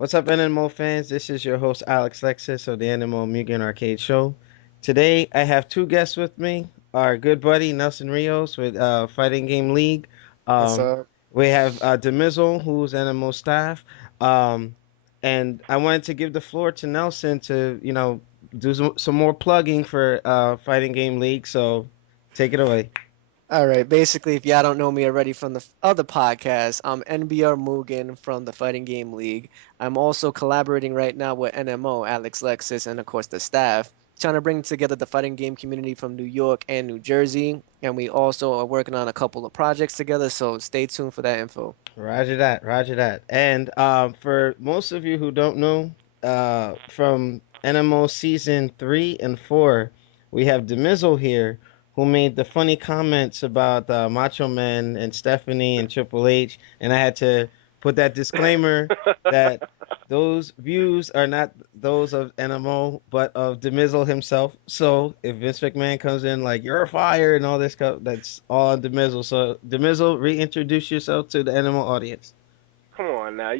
What's up, nMo fans? This is your host, Alex Lexus of the nMo Mugen Arcade Show. Today, I have two guests with me. Our good buddy, Nelson Rios with Fighting Game League. What's Um, up? we have Demizzle, who's nMo staff. Um, and I wanted to give the floor to Nelson to, do some more plugging for Fighting Game League. So take it away. All right. Basically, if y'all don't know me already from the other podcast, I'm NBR Mugen from the Fighting Game League. I'm also collaborating right now with nMo, Alex Lexus, and of course the staff, trying to bring together the fighting game community from New York and New Jersey. And we also are working on a couple of projects together, so stay tuned for that info. Roger that, Roger that. And for most of you who don't know, from NMO season 3 and 4, we have Demizzle here, who made the funny comments about Macho Man and Stephanie and Triple H, and I had to put that disclaimer that those views are not those of NMO, but of Demizzle himself. So if Vince McMahon comes in like you're fired and all this stuff, that's all on Demizzle. So Demizzle, reintroduce yourself to the NMO audience. Come on now,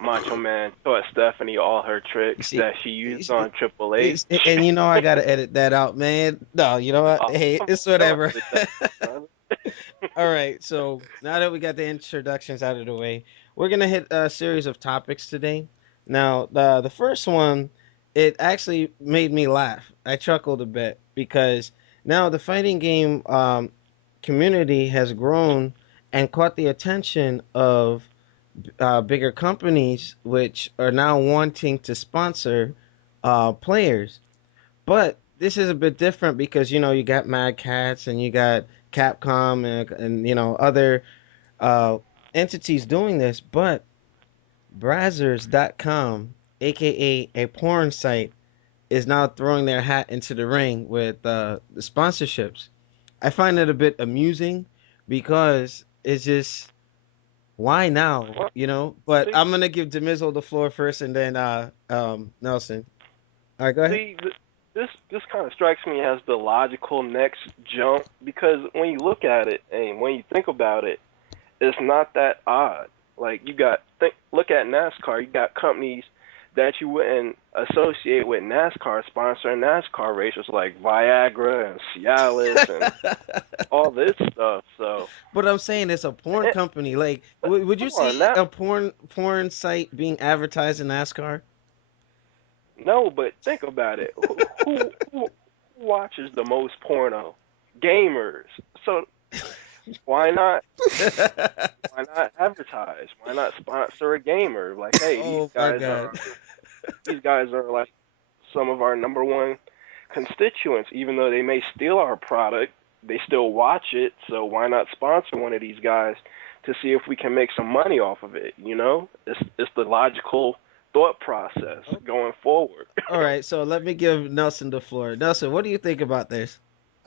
Macho Man taught Stephanie all her You tricks see, that she used it's, on Triple H. and I gotta edit that out, man. No, you know what? Oh, Hey, come it's on, don't whatever. edit that, brother. All right, so now that we got the introductions out of the way, we're gonna hit a series of topics today. Now, the first one, it actually made me laugh. I chuckled a bit because now the fighting game community has grown and caught the attention of bigger companies, which are now wanting to sponsor players. But this is a bit different because you got Mad Cats and you got Capcom and other uh, entities doing this. But Brazzers.com, aka a porn site, is now throwing their hat into the ring with the sponsorships. I find it a bit amusing because it's just why now, Well, But see, I'm gonna give Demizzle the floor first, and then Nelson. All right, go ahead. this kind of strikes me as the logical next jump because when you look at it and when you think about it, it's not that odd. Like look at NASCAR. You got companies that you wouldn't associate with NASCAR sponsoring NASCAR races like Viagra and Cialis and all this stuff. So, But I'm saying it's a porn eh, company. Like, would you come on, see that a porn site being advertised in NASCAR? no, but think about it. Who watches the most porno? Gamers. So why not why not advertise? Why not sponsor a gamer? Like, hey, Oh my god. these guys are like some of our number one constituents. Even though they may steal our product, they still watch it. So why not sponsor one of these guys to see if we can make some money off of it? It's the logical thought process going forward. All right, so let me give Nelson the floor. Nelson, what do you think about this?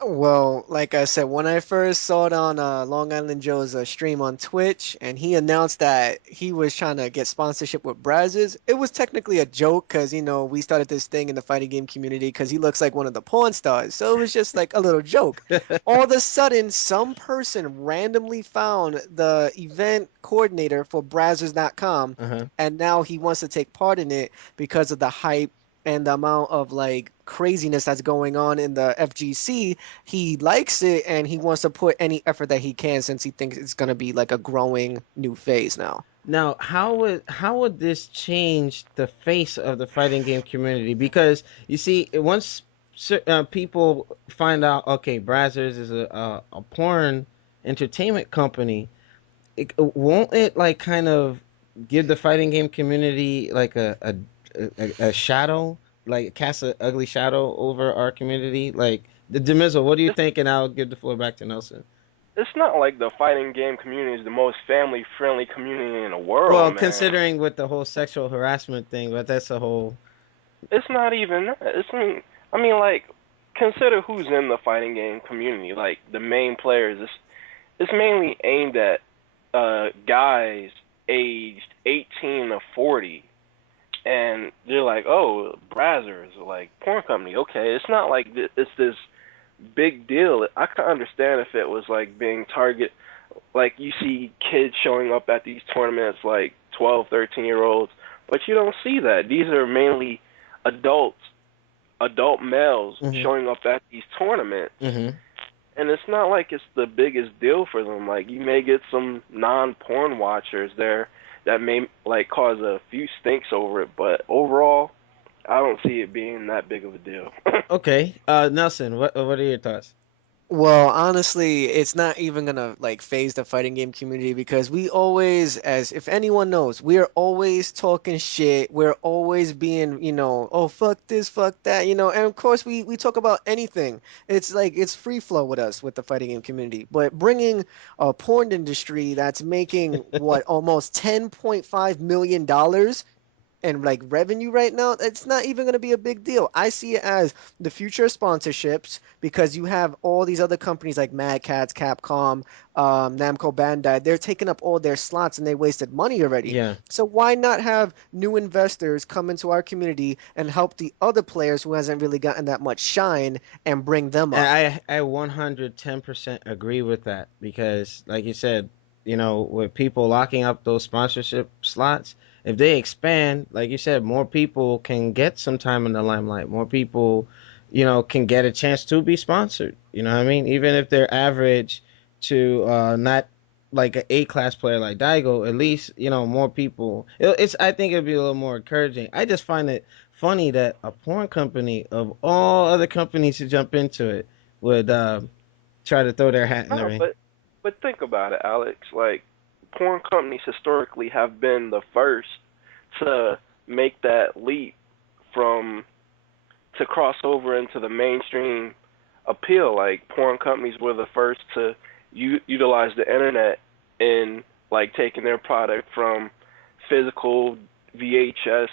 Well, like I said, when I first saw it on Long Island Joe's stream on Twitch, and he announced that he was trying to get sponsorship with Brazzers, it was technically a joke because, we started this thing in the fighting game community because he looks like one of the porn stars. So it was just like a little joke. All of a sudden, some person randomly found the event coordinator for Brazzers.com, Uh-huh. and now he wants to take part in it because of the hype and the amount of like craziness that's going on in the FGC. He likes it and he wants to put any effort that he can since he thinks it's going to be like a growing new phase now. Now, how would this change the face of the fighting game community? Because you see, once people find out, okay, Brazzers is a porn entertainment company, won't it like kind of give the fighting game community like a shadow, like cast an ugly shadow over our community? Like the Demizzle, what do you it's think? And I'll give the floor back to Nelson. it's not like the fighting game community is the most family friendly community in the Well, world, man. considering with the whole sexual harassment thing, but that's a whole. It's not even that. I mean, like, consider who's in the fighting game community. Like the main players. It's mainly aimed at guys aged 18 to 40, and they're like, oh, Brazzers, like porn company. Okay, it's not like it's this big deal. I could understand if it was like being target, like you see kids showing up at these tournaments like 12, 13-year-olds, but you don't see that. These are mainly adults, adult males Mhm. showing up at these tournaments. Mhm. And it's not like it's the biggest deal for them. Like you may get some non-porn watchers there that may like cause a few stinks over it, but overall, I don't see it being that big of a deal. Okay. Nelson, what are your thoughts? Well, honestly, it's not even gonna like phase the fighting game community because we always, as if anyone knows, we are always talking shit. We're always being, oh fuck this, fuck that, and of course we talk about anything. It's like it's free flow with us with the fighting game community. But bringing a porn industry that's making what almost $10.5 million and like revenue right now, it's not even going to be a big deal. I see it as the future sponsorships because you have all these other companies like Mad Catz, Capcom, Namco Bandai. They're taking up all their slots and they wasted money already. Yeah. So why not have new investors come into our community and help the other players who hasn't really gotten that much shine and bring them And up? I 110% agree with that because, like you said, with people locking up those sponsorship slots, if they expand, like you said, more people can get some time in the limelight. More people, can get a chance to be sponsored. You know what I mean? Even if they're average to not like an A class player like Daigo, at least more people. It's I think it'd be a little more encouraging. I just find it funny that a porn company of all other companies to jump into it would try to throw their hat in the No, ring. but think about it, Alex. Like porn companies historically have been the first to make that leap from to cross over into the mainstream appeal. Like porn companies were the first to utilize the internet in like taking their product from physical VHS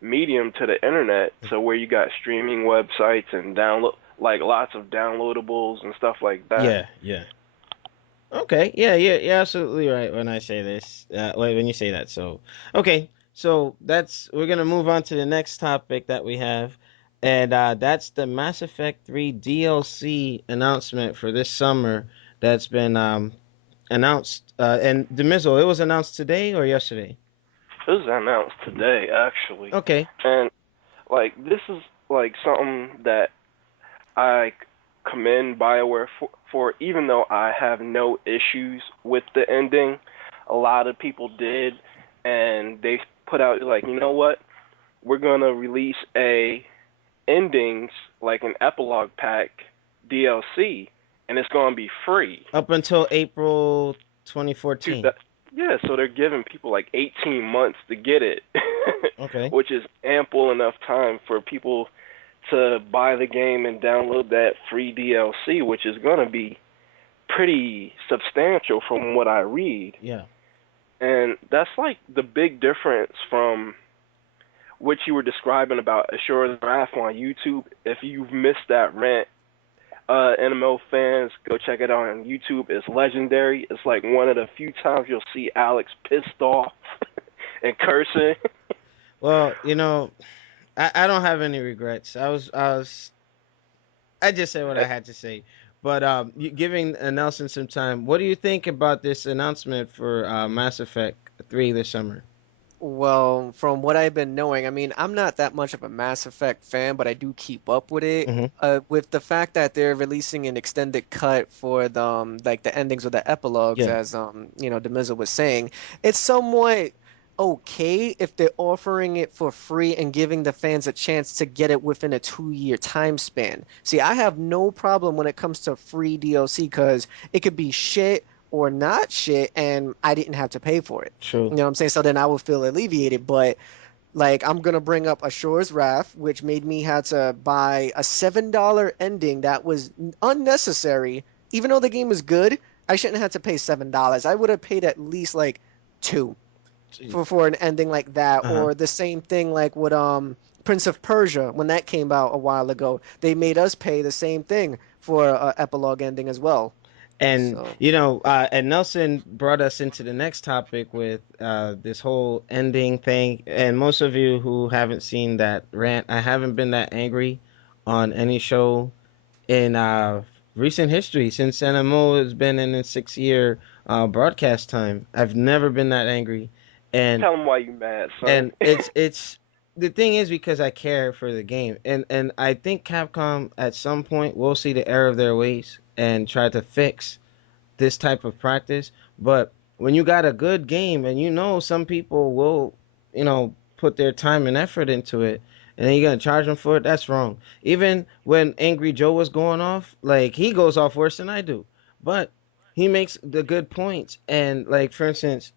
medium to the internet, so where you got streaming websites and download like lots of downloadables and stuff like that. Yeah, yeah. Okay, yeah, yeah, you're absolutely right when I say this. When you say that, so okay, so we're gonna move on to the next topic that we have, and that's the Mass Effect 3 DLC announcement for this summer that's been announced. And Demizo, it was announced today or yesterday? This is announced today, actually, Okay. and like this is like something that I commend BioWare for, even though I have no issues with the ending. A lot of people did, and they put out like, you know what? We're gonna release a endings like an epilogue pack DLC, and it's gonna be free. Up until April To 2014. the, yeah, so they're giving people like 18 months to get it, Okay. which is ample enough time for people to buy the game and download that free DLC, which is going to be pretty substantial from what I read. Yeah. And that's like the big difference from what you were describing about Assure's Wrath on YouTube. If you've missed that rant, nMo fans, go check it out on YouTube. It's legendary. It's like one of the few times you'll see Alex pissed off and cursing. Well, I don't have any regrets. I just said what I had to say. But giving Nelson some time, what do you think about this announcement for Mass Effect 3 this summer? Well, from what I've been knowing, I mean, I'm not that much of a Mass Effect fan, but I do keep up with it. Hmm. With the fact that they're releasing an extended cut for the like the endings or the epilogues, Yeah. as Demiza was saying, it's somewhat okay if they're offering it for free and giving the fans a chance to get it within a 2-year time span. See, I have no problem when it comes to free DLC because it could be shit or not shit, and I didn't have to pay for it. True. You know what I'm saying? So then I would feel alleviated. But like I'm gonna bring up Assure's Wrath, which made me have to buy a $7 ending that was unnecessary. Even though the game was good, I shouldn't have to pay $7. I would have paid at least like two for an ending like that. Uh huh. Or the same thing like with Prince of Persia when that came out a while ago. They made us pay the same thing for a epilogue ending as well. And So and Nelson brought us into the next topic with this whole ending thing. And most of you who haven't seen that rant, I haven't been that angry on any show in recent history since nMo has been in its 6 year broadcast time. I've never been that angry, And Tell them why you mad, son. and it's the thing is because I care for the game, and I think Capcom at some point will see the error of their ways and try to fix this type of practice. But when you got a good game and you know some people will, put their time and effort into it, and then you're gonna charge them for it, that's wrong. Even when Angry Joe was going off, like he goes off worse than I do, but he makes the good points. And like for instance,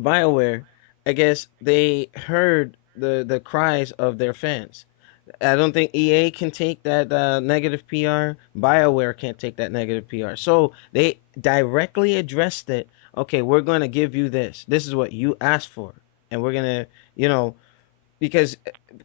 BioWare, I guess they heard the cries of their fans. I don't think EA can take that negative PR. BioWare can't take that negative PR. So they directly addressed it. Okay, we're going to give you this. This is what you asked for. And we're going to, you know, because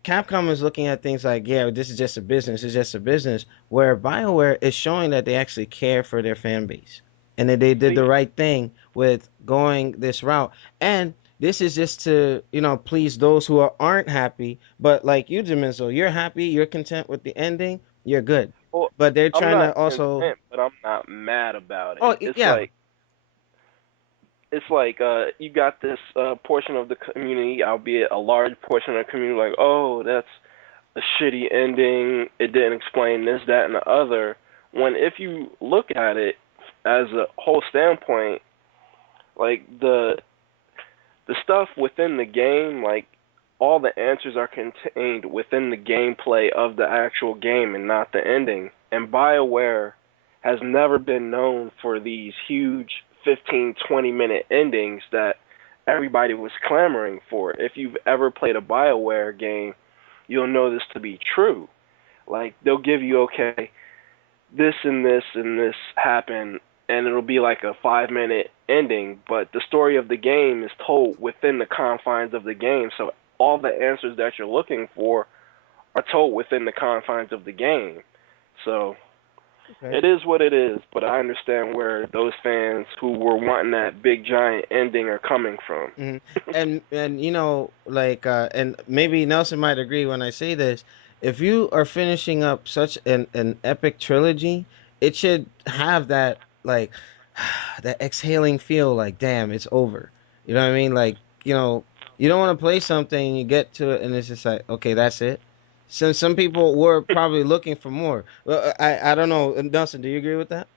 Capcom is looking at things like, yeah, this is just a business, it's just a business, where BioWare is showing that they actually care for their fan base and that they did See, the right thing with going this route. And this is just to, please those who aren't happy. But like you, Jamizo, you're happy, you're content with the ending, you're good. well, But they're I'm trying not to also, content, but I'm not mad about it. oh yeah, It's like you got this portion of the community, albeit a large portion of the community, like, oh, that's a shitty ending. It didn't explain this, that, and the other. When if you look at it as a whole standpoint, like the stuff within the game, like all the answers are contained within the gameplay of the actual game and not the ending. And BioWare has never been known for these huge 15, 20-minute endings that everybody was clamoring for. If you've ever played a BioWare game, you'll know this to be true. Like they'll give you, okay, this and this and this happened, and it'll be like a 5-minute ending, but the story of the game is told within the confines of the game. So all the answers that you're looking for are told within the confines of the game. So okay. it is what it is, but I understand where those fans who were wanting that big giant ending are coming from. Mhm. And like and maybe Nelson might agree when I say this. If you are finishing up such an epic trilogy, it should have that like that exhaling feel like damn, it's over. You know what I mean? Like, you don't want to play something, you get to it and it's just like, okay, that's it. Some people were probably looking for more. Well, I don't know. Nelson, do you agree with that?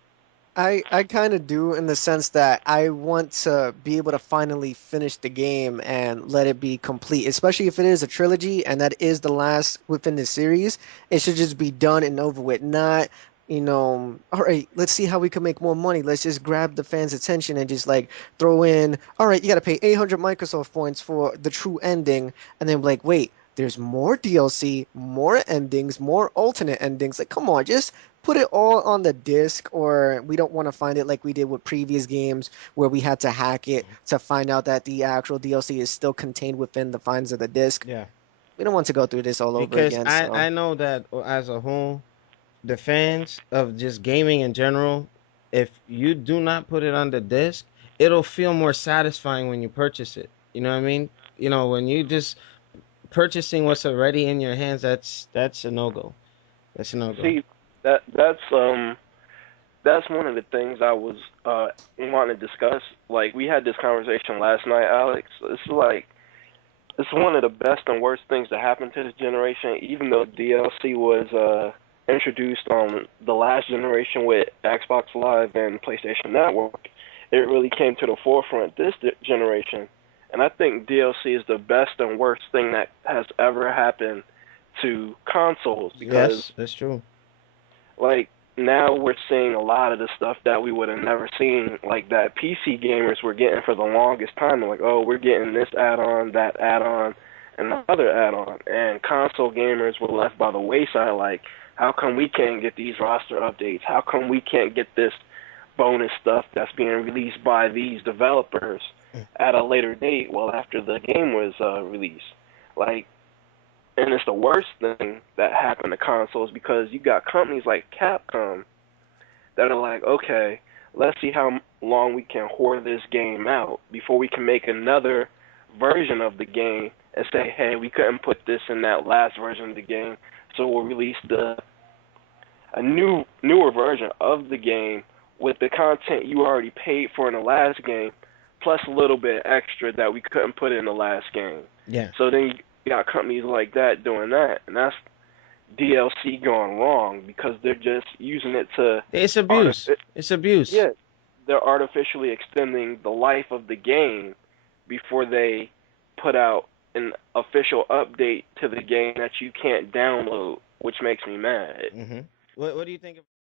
I kind of do in the sense that I want to be able to finally finish the game and let it be complete, especially if it is a trilogy and that is the last within the series. It should just be done and over with, not, all right, let's see how we can make more money. Let's just grab the fans' attention and just like throw in, all right, you got to pay 800 Microsoft points for the true ending, and then like, wait, there's more DLC, more endings, more alternate endings. Like, come on, just put it all on the disc, or we don't want to find it like we did with previous games where we had to hack it to find out that the actual DLC is still contained within the finds of the disc. Yeah. We don't want to go through this all over Because again, I so I know that as a whole, the fans of just gaming in general, if you do not put it on the disc, it'll feel more satisfying when you purchase it. You know what I mean? When you just purchasing what's already in your hands, that's a no go. That's a no go. See, that's one of the things I was wanting to discuss. Like we had this conversation last night, Alex. It's like it's one of the best and worst things that happened to this generation. Even though DLC was introduced on the last generation with Xbox Live and PlayStation Network, it really came to the forefront this generation. And I think DLC is the best and worst thing that has ever happened to consoles because Yes, that's true. like now we're seeing a lot of the stuff that we would have never seen, like that PC gamers were getting for the longest time. They're like, oh, we're getting this add-on, that add-on, and the other add-on, and console gamers were left by the wayside. Like, how come we can't get these roster updates? How come we can't get this bonus stuff that's being released by these developers at a later date? Well, after the game was released, like and it's the worst thing that happened to consoles because you got companies like Capcom that are like, okay, let's see how long we can hoard this game out before we can make another version of the game and say, hey, we couldn't put this in that last version of the game, so we'll release a newer version of the game with the content you already paid for in the last game, plus a little bit extra that we couldn't put in the last game. Yeah. So then you got companies like that doing that, and that's DLC gone wrong because they're just using it to It's abuse. artific- It's abuse. yeah, they're artificially extending the life of the game before they put out an official update to the game that you can't download, which makes me mad. What do you think of